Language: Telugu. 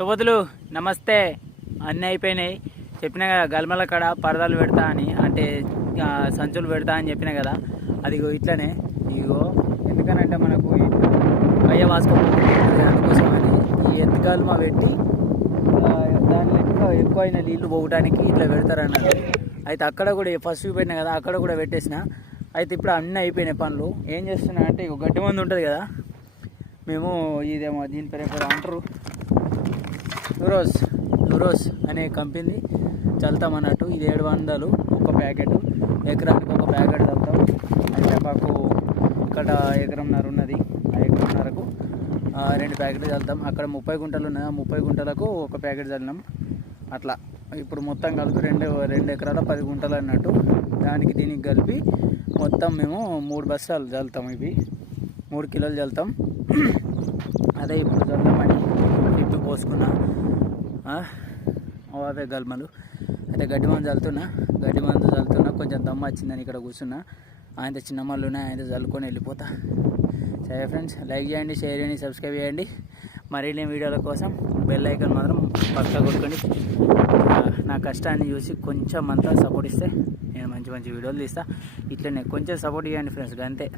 సోబతులు నమస్తే. అన్నీ అయిపోయినాయి. చెప్పిన కదా గల్మల కాడ పరదాలు పెడతా అని అంటే సంచులు పెడతా అని చెప్పిన కదా అదిగో ఇట్లనే. ఇగో ఎందుకనంటే మనకు అయ్య వాసుకోవాలి అందుకోసం అని. ఈ ఎత్తుగల్మ పెట్టి దాని దానిలో ఎక్కువ ఎక్కువైన నీళ్ళు పోవడానికి ఇట్లా పెడతారన్నారు. అయితే అక్కడ కూడా ఫస్ట్ పెట్టిన కదా అక్కడ కూడా పెట్టేసిన. అయితే ఇప్పుడు అన్నీ అయిపోయినాయి పనులు. ఏం చేస్తున్నా అంటే ఇక గడ్డి మంది ఉంటుంది కదా మేము ఇదేమో దీని పేరు పేరు అంటారు? యూరోస్ యూరోస్ అనే కంపెనీ చల్తాం అన్నట్టు ఇది ఏడు వందలు ఒక ప్యాకెట్. ఎకరానికి ఒక ప్యాకెట్ చల్తాం. అంటే మాకు ఇక్కడ ఎకరంన్నర ఉన్నది. ఆ ఎకరంన్నరకు ఆ, రెండు ప్యాకెట్లు చల్తాం. అక్కడ ముప్పై గుంటలు ఉన్నాయి ఆ ముప్పై గుంటలకు ఒక ప్యాకెట్ చల్లినాం. అట్లా. ఇప్పుడు మొత్తం కలిపి రెండు రెండు ఎకరాల పది గుంటలు అన్నట్టు దానికి దీనికి కలిపి మొత్తం మేము మూడు బస్తాలు చల్లుతాం ఇవి. మూడు కిలోలు చల్లుతాం అదే ఇప్పుడు చల్లుతామని తిప్పి కోసుకున్నా. అవే గల్మలు. అయితే గడ్డి మందు చల్లుతున్నా. గడ్డి మందు చల్లుతున్నా. కొంచెం దమ్మ వచ్చిందని ఇక్కడ కూర్చున్నా. ఆయన చిన్న మళ్ళు ఉన్నాయి. ఆయన చల్లుకొని వెళ్ళిపోతా. సరే ఫ్రెండ్స్ లైక్ చేయండి షేర్ చేయండి సబ్స్క్రైబ్ చేయండి. మరిన్ని వీడియోల కోసం బెల్ ఐకాన్ మాత్రం పక్కా కొట్టుకోండి. నా కష్టాన్ని చూసి కొంచెం అంతా సపోర్ట్ ఇస్తే నేను మంచి మంచి వీడియోలు తీస్తా. ఇట్లనే కొంచెం సపోర్ట్ చేయండి ఫ్రెండ్స్ అంతే.